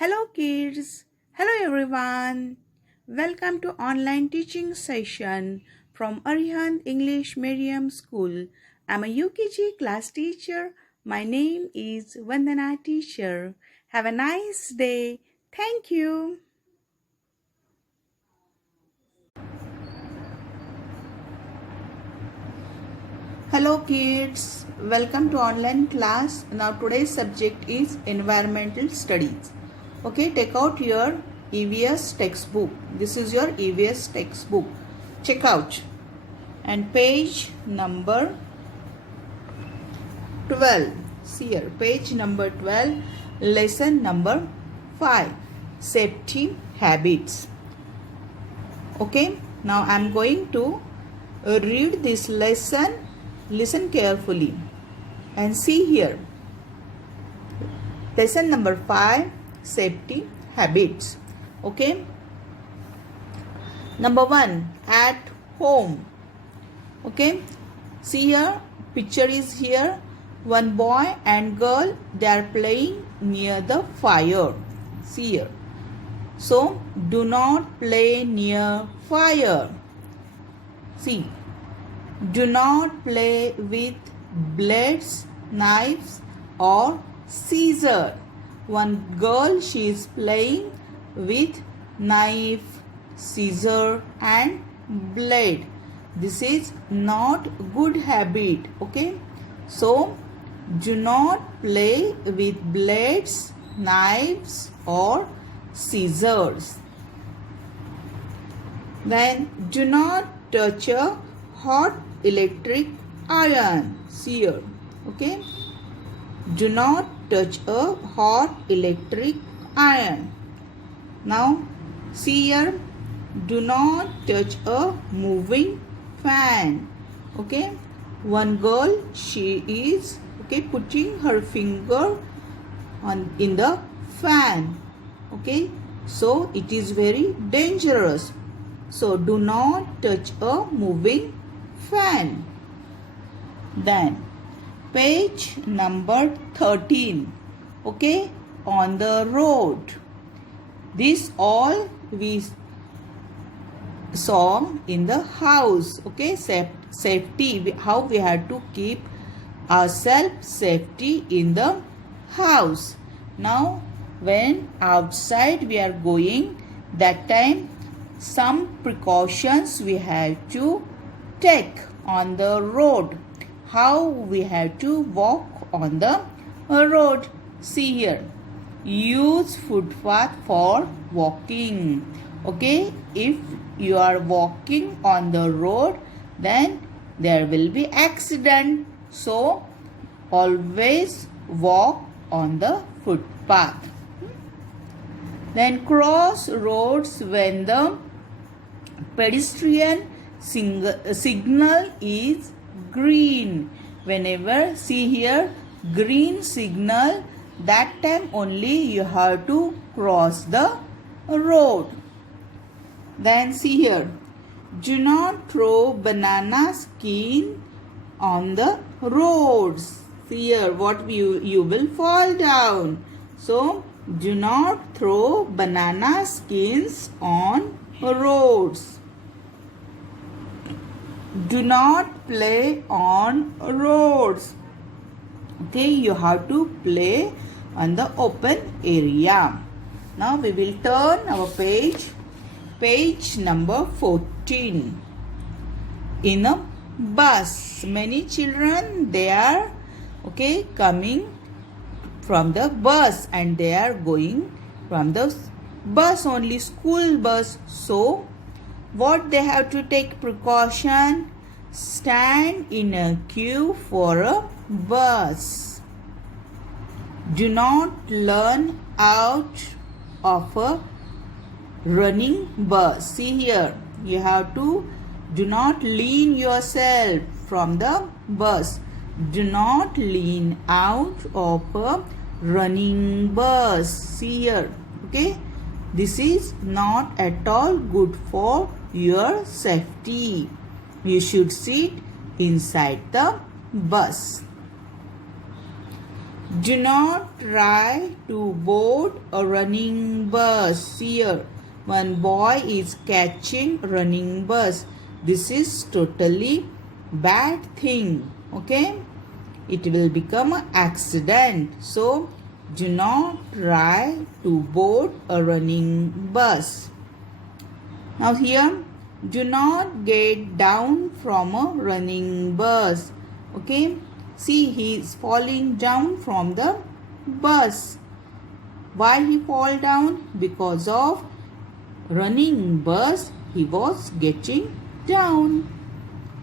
Hello kids. Hello everyone. Welcome to online teaching session from Arihant English Medium School. I'm a UKG class teacher. My name is Vandana teacher. Have a nice day. Thank you. Hello kids. Welcome to online class. Now today's subject is environmental studies. Okay, take out your EVS textbook. This is your EVS textbook. Check out. And page number 12. See here, page number 12, lesson number 5, safety habits. Okay, now I am going to read this lesson. Listen carefully and see here. Lesson number 5, safety habits. Okay. Number 1, at home. Okay. See here, picture is here. One boy and girl, they are playing near the fire. See here. So, do not play near fire. See. Do not play with blades, knives or scissors. One girl, she is playing with knife, scissor and blade. This is not good habit. Okay. So, do not play with blades, knives or scissors. Then do not touch a hot electric iron. See here. Okay. Do not touch a hot electric iron. Now see here. Do not touch a moving fan. Okay. One girl, she is putting her finger in the fan. Okay. So it is very dangerous. So do not touch a moving fan. Then page number 13. Okay, on the road. This all we saw in the house. Okay, safety, how we have to keep ourselves safety in the house. Now when outside we are going, that time some precautions we have to take on the road. How we have to walk on the road. See here. Use footpath for walking. Okay. If you are walking on the road, then there will be accident. So always walk on the footpath. Then cross roads when the pedestrian signal is green. Whenever see here green signal, that time only you have to cross the road. Then see here. Do not throw banana skin on the roads. See here, what you will fall down. So do not throw banana skins on roads. Do not play on roads. Okay, you have to play on the open area. Now we will turn our page number 14. In a bus, many children, they are coming from the bus and they are going from the bus only, school bus. So what they have to take precaution? Stand in a queue for a bus. Do not learn out of a running bus. See here, you have to do not lean yourself from the bus. Do not lean out of a running bus. See here. Okay. This is not at all good for your safety. You should sit inside the bus. Do not try to board a running bus. Here, one boy is catching running bus. This is totally bad thing. Okay, it will become an accident. So, do not try to board a running bus. Now here, do not get down from a running bus. Okay, see, he is falling down from the bus. Why he fall down? Because of running bus, he was getting down.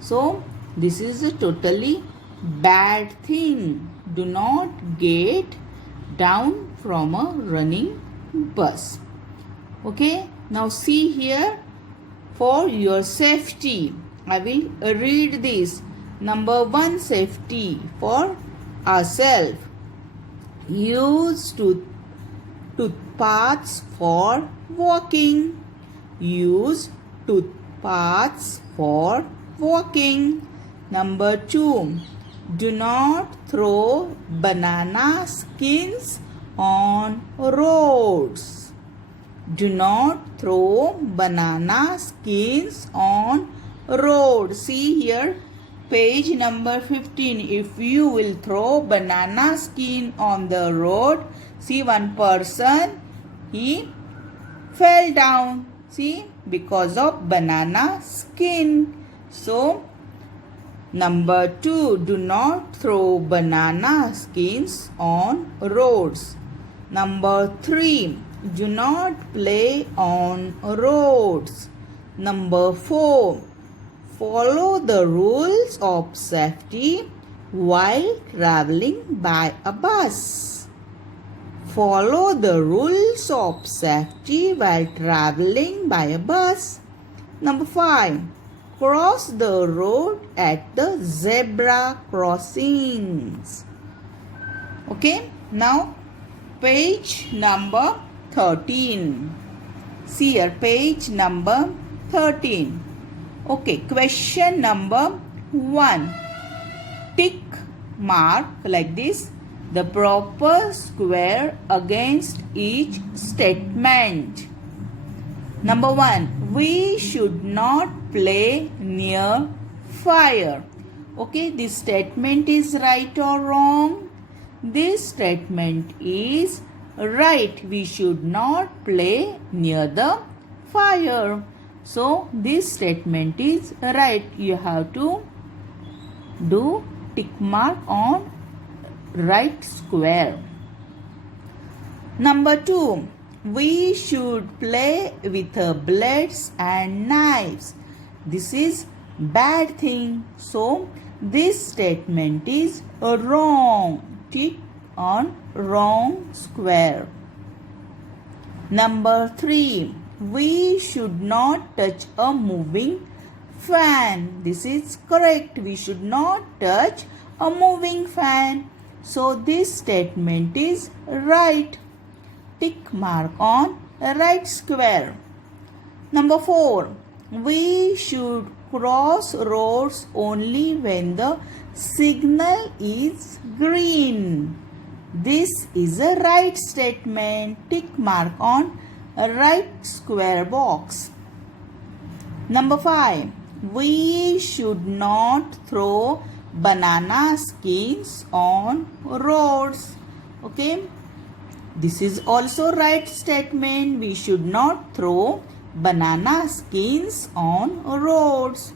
So, this is a totally bad thing. Do not get down from a running bus. Okay, now see here, for your safety, I will read this. Number 1, safety for ourselves. Use toothpaths for walking. Use toothpaths for walking. Number 2, do not throw banana skins on roads. Do not throw banana skins on road. See here, page number 15. If you will throw banana skin on the road, see, one person, he fell down. See, because of banana skin. So, number 2, do not throw banana skins on roads. Number 3, do not play on roads. Number 4, follow the rules of safety while traveling by a bus. Follow the rules of safety while traveling by a bus. Number 5, cross the road at the zebra crossings. Okay, now page number 13. See here, page number 13. Okay, question number 1. Tick mark like this the proper square against each statement. Number 1. We should not play near fire. Okay, this statement is right or wrong? This statement is right. We should not play near the fire. So, this statement is right. You have to do tick mark on right square. Number 2. We should play with blades and knives. This is bad thing. So, this statement is wrong. Tick on wrong square. Number 3. We should not touch a moving fan. This is correct. We should not touch a moving fan. So this statement is right. Tick mark on right square. Number 4. We should cross roads only when the signal is green. This is a right statement. Tick mark on a right square box. Number 5. We should not throw banana skins on roads. Okay. This is also right statement. We should not throw banana skins on roads.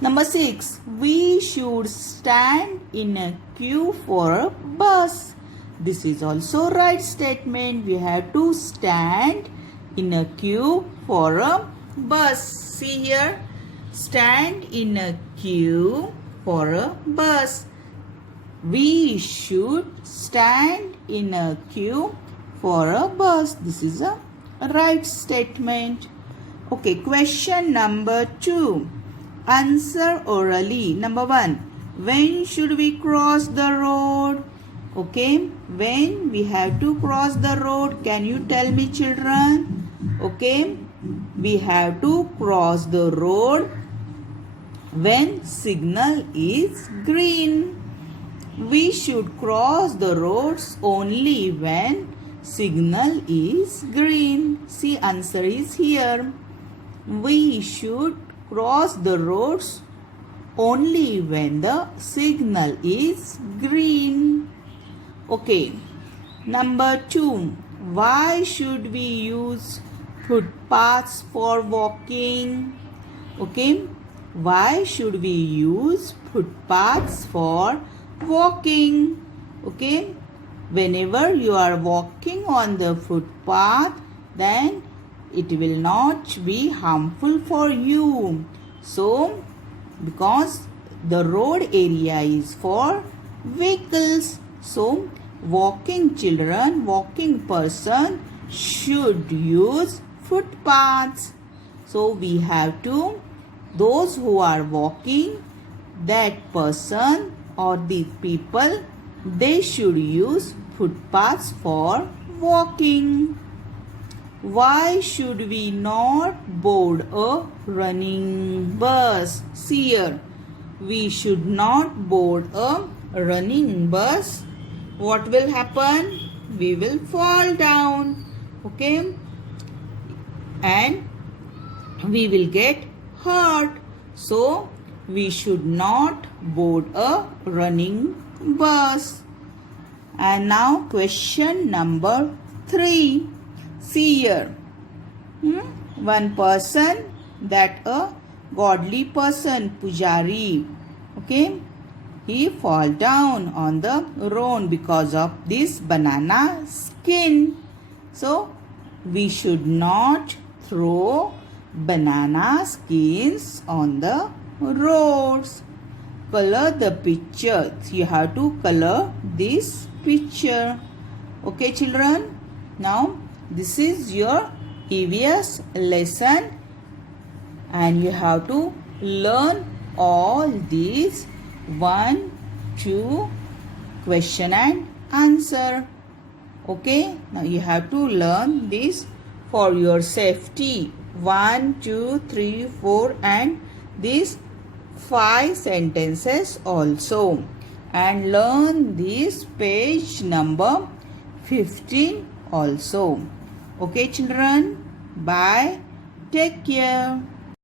Number 6. We should stand in a queue for a bus. This is also right statement. We have to stand in a queue for a bus. See here. Stand in a queue for a bus. We should stand in a queue for a bus. This is a right statement. Okay, question number 2. Answer orally. Number 1. When should we cross the road? Okay, when we have to cross the road, can you tell me, children? Okay, we have to cross the road when signal is green. We should cross the roads only when signal is green. See, answer is here. We should cross the roads only when the signal is green. Okay. Number 2. Why should we use footpaths for walking? Okay. Why should we use footpaths for walking? Okay. Whenever you are walking on the footpath, then it will not be harmful for you. So, because the road area is for vehicles, so walking children, walking person should use footpaths. So we have to, those who are walking, that person or the people, they should use footpaths for walking. Why should we not board a running bus? See here, we should not board a running bus. What will happen? We will fall down. Okay? And we will get hurt. So, we should not board a running bus. And now question number 3. See here. One person, that a godly person, Pujari, okay, he fall down on the road because of this banana skin. So, we should not throw banana skins on the roads. Color the picture. You have to color this picture. Okay, children? Now, this is your EVS lesson, and you have to learn all these 1, 2 question and answer. Okay, now you have to learn this for your safety. 1, 2, 3, 4 and these 5 sentences also, and learn this page number 15 also. Okay children, bye, take care.